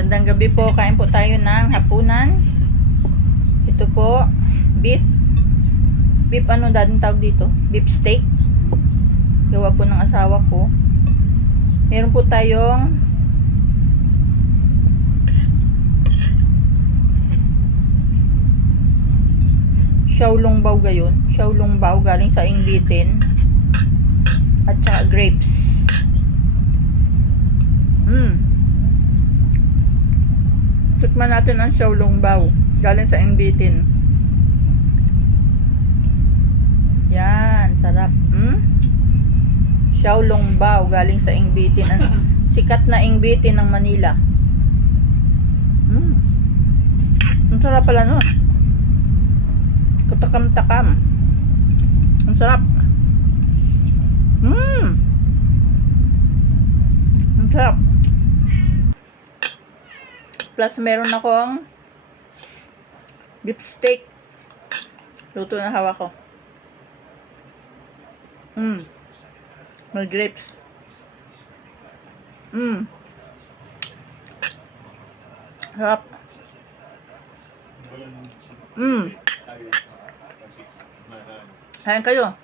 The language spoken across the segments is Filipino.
Gandang gabi po. Kain po tayo ng hapunan. Ito po, beef. Beef ano dating tawag dito? Beef steak. Gawa po ng asawa ko. Meron po tayong Xiaolongbao gayon. Xiaolongbao galing sa Ingbitin. At saka grapes. Tikman natin ang Xiaolongbao galing sa Ingbitin. Yan, sarap. Xiaolongbao galing sa Ingbitin. Ang sikat na Ingbitin ng Manila. Ang sarap pala nun. Katakam-takam. Ang sarap. Ang sarap. Plus meron akong beef steak. Luto na hawak ko. May grapes. Sarap. Kain kayo.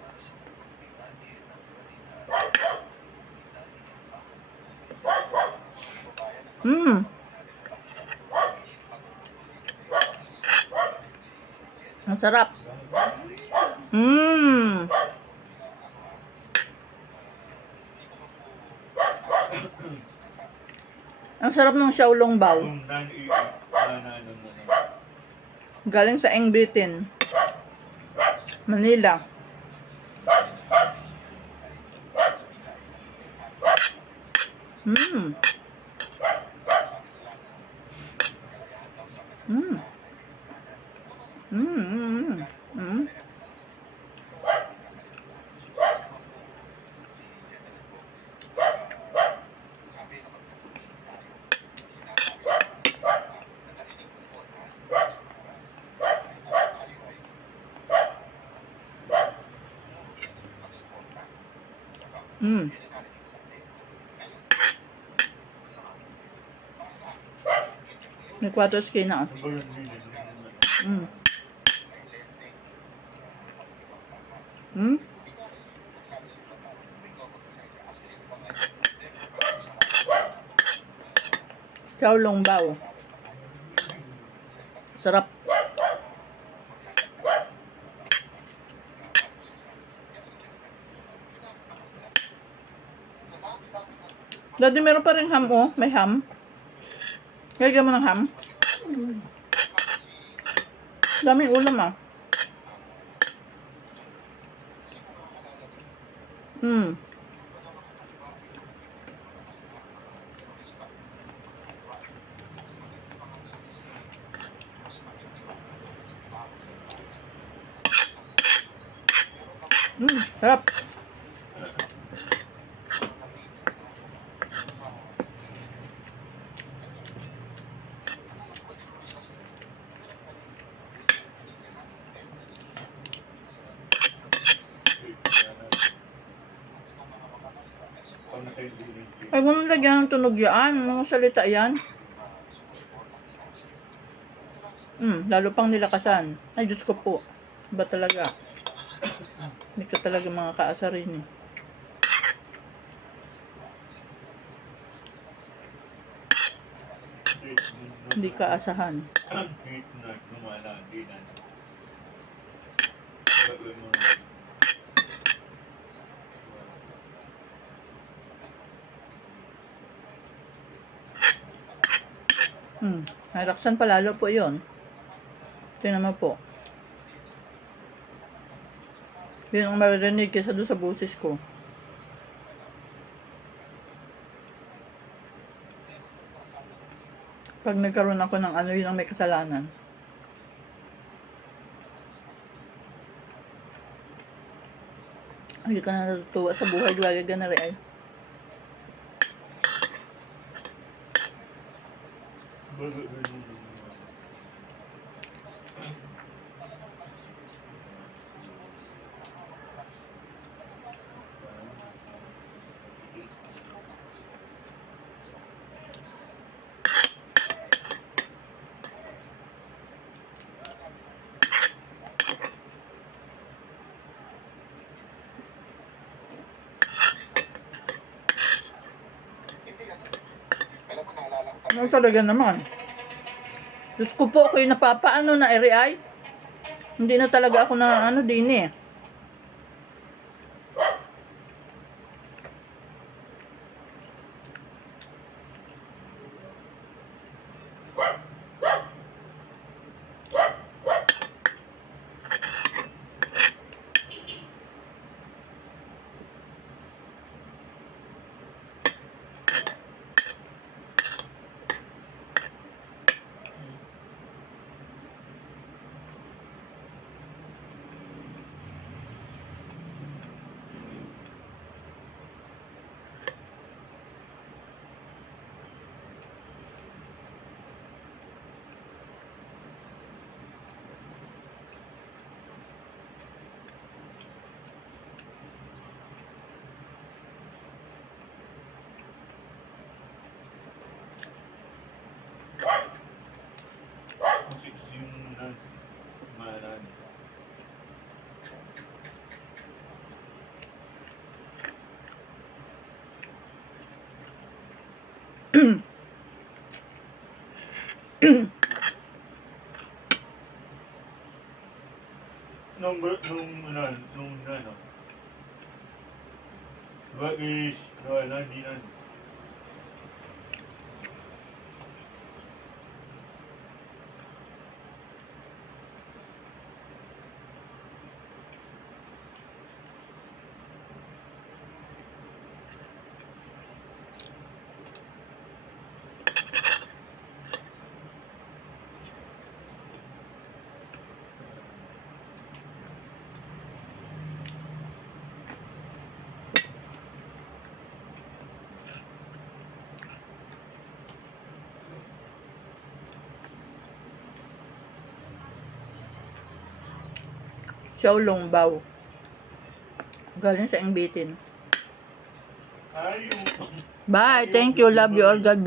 Ang sarap. Ang sarap ng Xiaolongbao. Galing sa Ingbitin, Manila. May 4 skin na. Xiaolongbao. Sarap. Daddy, meron pa rin ham, oh. May ham. Lagyan mo ng ham. Daming ulam, ah. Sarap. Ay, kung lagyan ng tunog yan, mga salita yan. Lalo pang nilakasan. Ay, Diyos ko po. Iba talaga. Hindi ka talaga mga kaasarin, eh. Hindi ka asahan. Naraksan palalo po yun. Tingnan mo po. Yun ang maririnig kesa doon sa boses ko. Pag nagkaroon ako ng ano, yun ang may kasalanan. Hindi ka na natutuwa sa buhay, gwaga na rin. Ano talaga naman? Diyos ko po, ako yung napapaano na eri. Hindi na talaga ako na ano din eh. nung ano, bagay, hindi na, Xiaolong Bao. Galing sa Ingbitin. ay, yung, Bye. Thank you. Love you all. God bless.